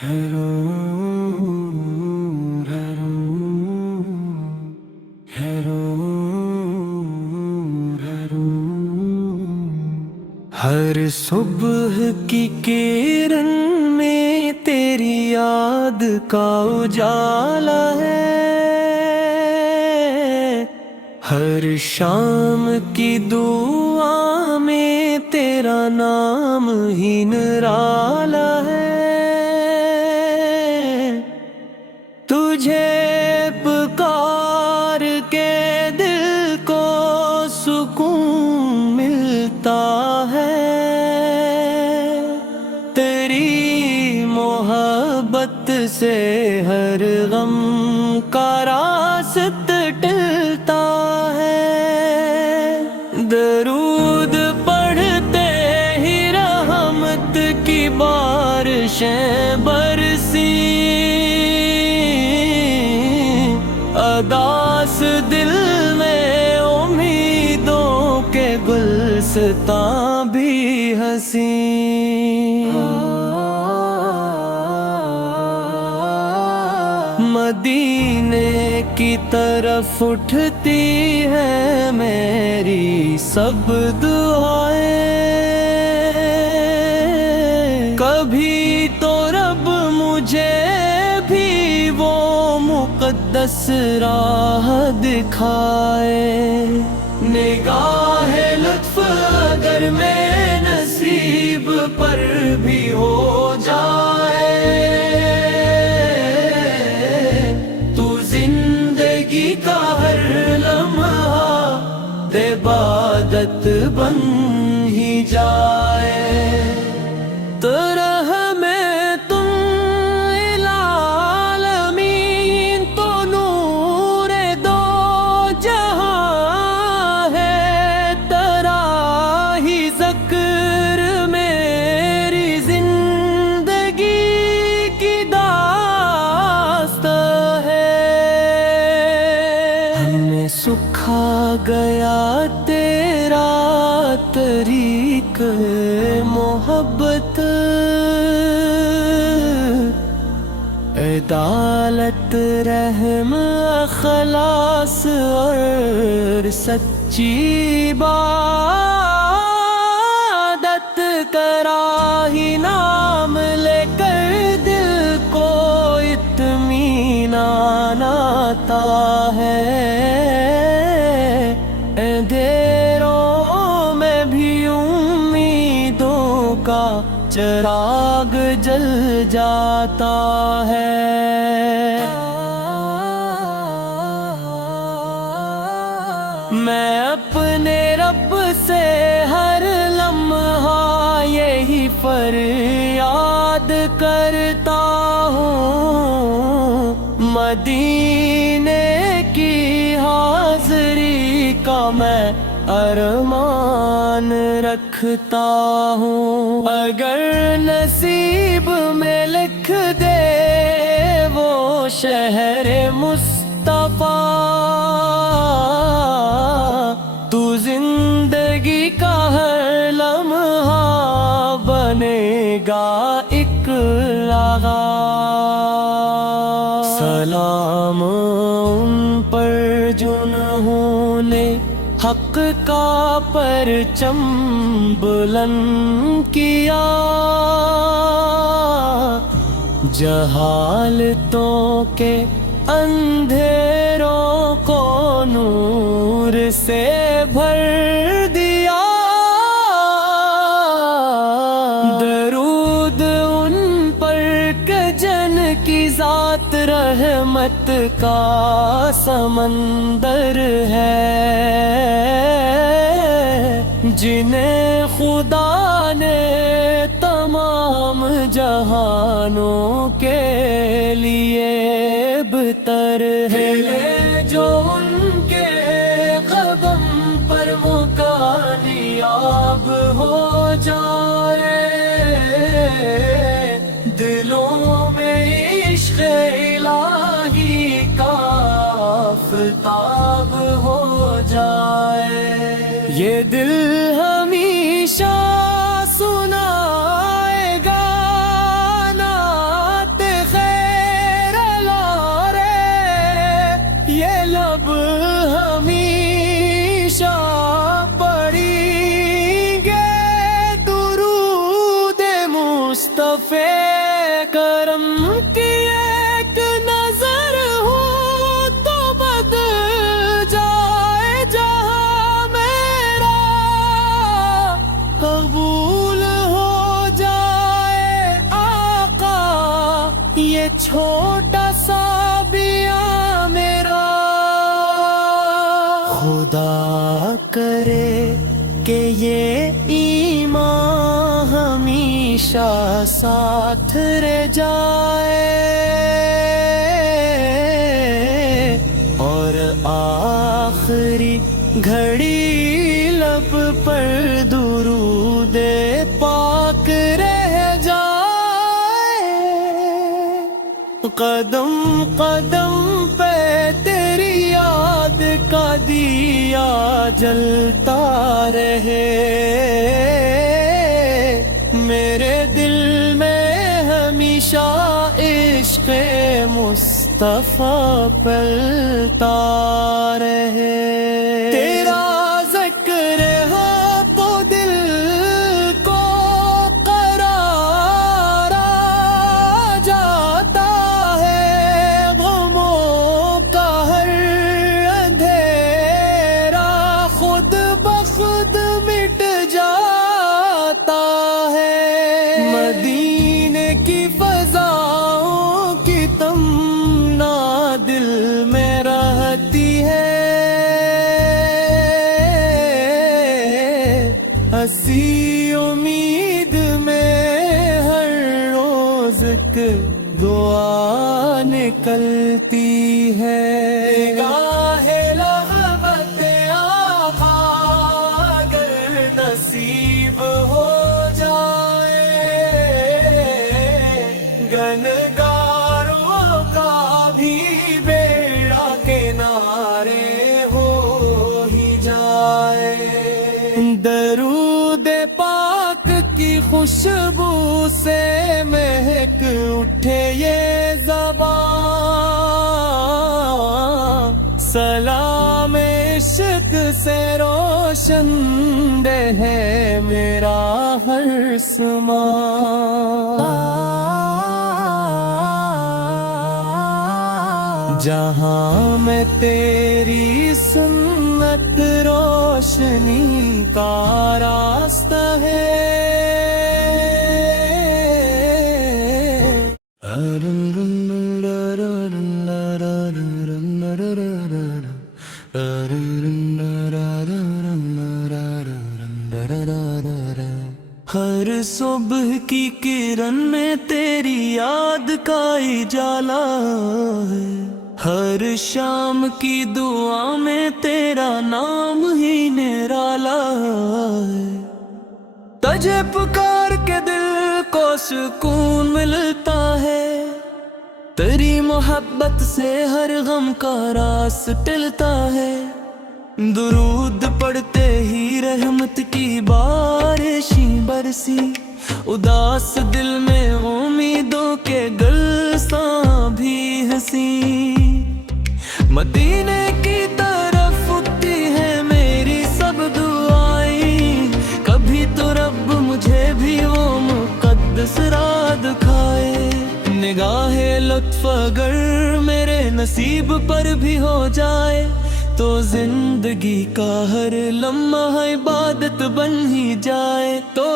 ہر صبح کی کرن میں تیری یاد کا اجالا ہے، ہر شام کی دعا میں تیرا نام ہی نرالا ہے۔ تجھے پکار کے دل کو سکون ملتا ہے، تیری محبت سے ہر غم کا راست ٹلتا ہے۔ درود پڑھتے ہی رحمت کی بارشیں برسی، اداس دل میں امیدوں کے گلستاں بھی ہنسی۔ مدینے کی طرف اٹھتی ہے میری سب دعائیں، کبھی تو رب مجھے بھی وہ مقدس راہ دکھائے۔ نگاہ لطف اگر میں نصیب پر بھی ہو جائے، تو زندگی کا ہر لمحہ عبادت بن ہی جائے۔ سکھا گیا تیرا طریق محبت، عدالت رحم اخلاص اور سچی عبادت کرا ہی نام لے کر دل کو اطمینان آتا ہے۔ اندھیروں میں بھی امیدوں کا چراغ جل جاتا ہے۔ میں اپنے رب سے ہر لمحہ یہی فریاد کرتا ہوں، مدینے کی حاضری کا میں ارمان رکھتا ہوں۔ اگر نصیب میں لکھ دے وہ شہر مصطفیٰ، تو زندگی کا ہر لمحہ بنے گا ایک آغاز۔ سلام ان پر جنہوں نے حق کا پرچم بلند کیا، جہالتوں کے اندھیروں کو نور سے بھر دیا۔ درود ان پر کہ جن کی ذات رحمت کا سمندر ہے، جنہیں خدا نے تمام جہانوں کے لیے بہتر ہے۔ جو ان کے قدم پر وہ کامیاب ہو جائے، دلوں میں عشق الہی کا آفتاب ہو جائے۔ یہ دل ہمیشہ سنائے گا نعت کرم کی ایک نظر ہو تو بدل جائے جہاں میرا، قبول ہو جائے آقا یہ چھوٹا سا بیاں میرا۔ خدا کرے کہ یہ ایمان ہمیشہ ساتھ رہ جائے، اور آخری گھڑی لب پر درود پاک رہ جائے۔ قدم قدم پہ تیری یاد کا دیا جلتا رہے، میرے دل میں ہمیشہ عشق مصطفیٰ پلتا رہے۔ تیرا ذکر ہو تو دل کو قرار آ جاتا ہے، غموں کا ہر اندھیرا خود بخود مٹ جاتا ہے۔ مدینے کی فضاؤں کی تمنا دل میں رہتی ہے، اسی امید میں ہر روز دعا نکلتی ہے۔ گاہ لہبت آقا اگر نصیب ہو جائے، گنگاروں کا بھی بیڑا کنارے ہو ہی جائے۔ درود پاک کی خوشبو سے مہک اٹھے یہ زبان، سلام عشق سے روشن رہے میرا ہر سماں۔ جہاں میں تیری سنت روشنی کا راستہ ہے، ہر صبح کی کرن میں تیری یاد کا اجالا ہے، ہر شام کی دعا میں تیرا نام ہی نرالا ہے۔ تجھے پکار کے دل کو سکون ملتا ہے، تیری محبت سے ہر غم کا راس ٹلتا ہے۔ درود پڑھتے ہی رحمت کی بارشیں برسی، اداس دل میں امیدوں کے گلستاں بھی ہنسی۔ مدینے کی طرف اٹھتی ہے میری سب دعائیں، کبھی تو رب مجھے بھی وہ مقدس راہ دکھائے۔ نگاہ لطف اگر میرے نصیب پر بھی ہو جائے، تو زندگی کا ہر لمحہ عبادت بن ہی جائے۔ تو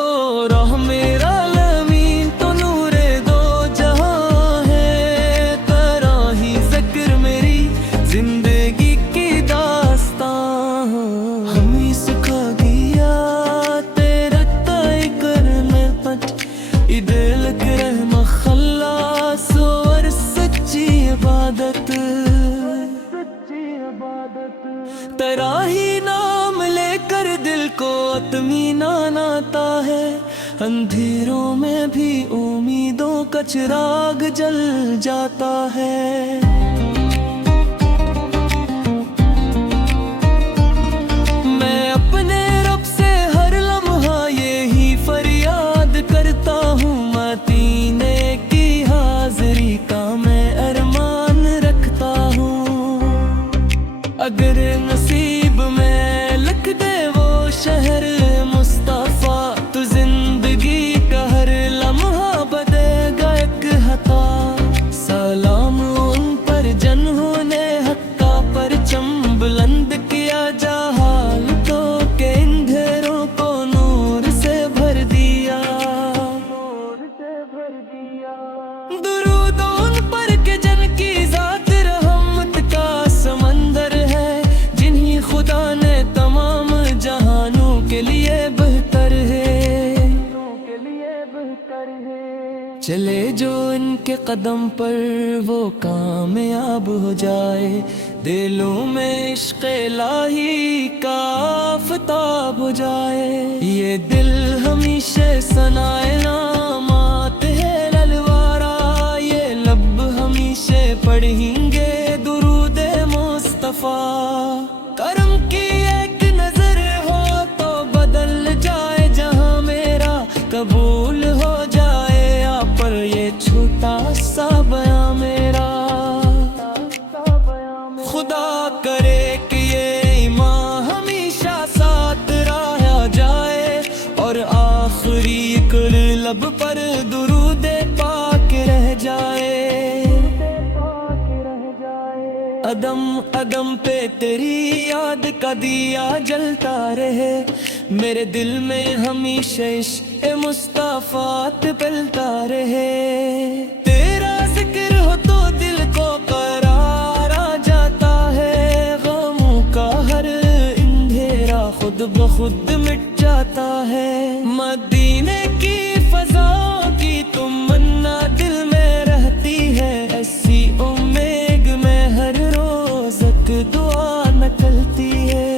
راہ میرا لمین تو نور دو جہاں ہے، تیرا ہی ذکر میری زندگی کی داستان، ہمیں سکھا گیا تیرا تائی کرنے پٹ، دل کے رحم خلاص اور سچی عبادت، تیرا ہی نام لے کر دل کو اطمینان آتا ہے، اندھیروں میں بھی امیدوں کا چراغ جل جاتا ہے۔ میں اپنے رب سے ہر لمحہ یہی فریاد کرتا ہوں، مدینے کی حاضری کا میں ارمان رکھتا ہوں۔ اگر نصیب میں لکھ دے وہ شہر مصطفیٰ، تو زندگی کا ہر لمحہ بدے گا ایک درود ان پر کہ جن کی ذات رحمت کا سمندر ہے، جنہیں خدا نے تمام جہانوں کے لیے بہتر ہے، چلے جو ان کے قدم پر وہ کامیاب ہو جائے، دلوں میں عشق الہی کا آفتاب ہو جائے، یہ دل ہمیشہ ثنائے نامات ہے للوارا، یہ لب ہمیشہ پڑھیں گے درود مصطفیٰ، کرم کی ایک نظر ہو تو بدل جائے جہاں میرا، قبول ہو جائے آپ پر یہ چھوٹا سا بیاں میرا، خدا کرے کہ یہ ایمان ہمیشہ ساتھ رہا جائے، اور آخری کل لب پر درود پاک رہ جائے، ادم ادم پہ تیری یاد کا دیا جلتا رہے، میرے دل میں ہمیشہ عشق مصطفیٰ پلتا رہے، تیرا ذکر ہو تو دل کو قرار آ جاتا ہے، غموں کا ہر اندھیرا خود بخود مٹ جاتا ہے، مدینے کی فضاؤں کی تمنا دل میں رہتی ہے، ایسی امید میں ہر روز ایک دعا نکلتی ہے،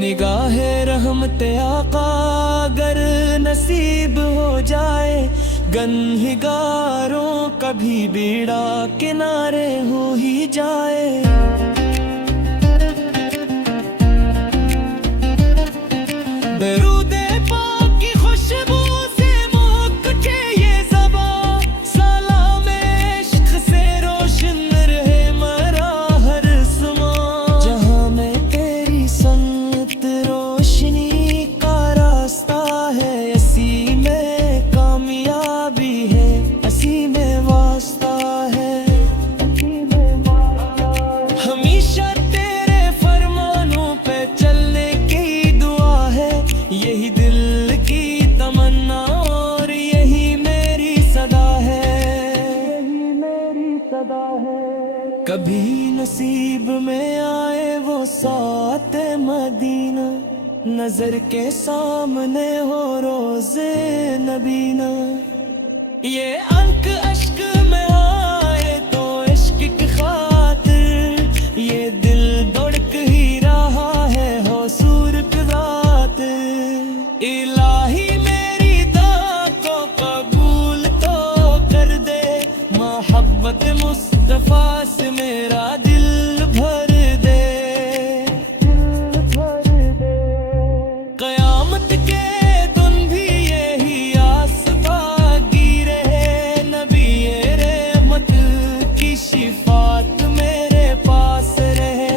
نگاہ رحمت آقا اگر نصیب ہو جائے، گنہگاروں کا بھی بیڑا کنارے ہو ہی جائے، درود پاک کی خوشبو سے مہک اٹھے یہ زبان، سلام عشق سے روشن رہے مرا ہر زمان، جہاں میں تیری سنت روشنی کا راستہ ہے، اسی میں کامیابی ہے، اسی میں واسطہ ہے، ہمیشہ تیرے فرمانوں پہ چلنے کی دعا ہے، یہی دل کی تمنا اور یہی میری صدا ہے، کبھی نصیب میں آئے وہ ساتھ مدینہ، نظر کے سامنے ہو روزے نبینا، یہ انک اشک میں آئے تو عشق کی خاطر، یہ دل دھڑک ہی رہا ہے حضور کی ذات، الہی میری دعا کو قبول تو کر دے، محبت مصطفیٰ سے میرا دل بھر دے، قیامت کے دن بھی یہی آس باقی رہے، نبی رحمت کی شفاعت میرے پاس رہے،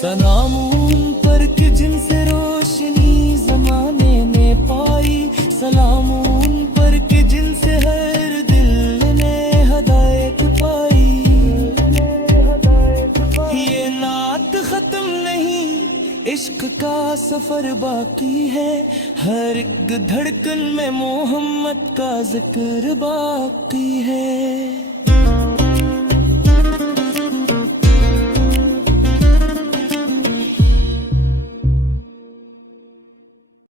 سلام ان پر کہ جن سے روشنی زمانے نے پائی، سلام ان پر کہ جن سے ہر دل نے ہدایت پائی، یہ نعت ختم نہیں عشق کا سفر باقی ہے، ہر ایک دھڑکن میں محمد کا ذکر باقی ہے۔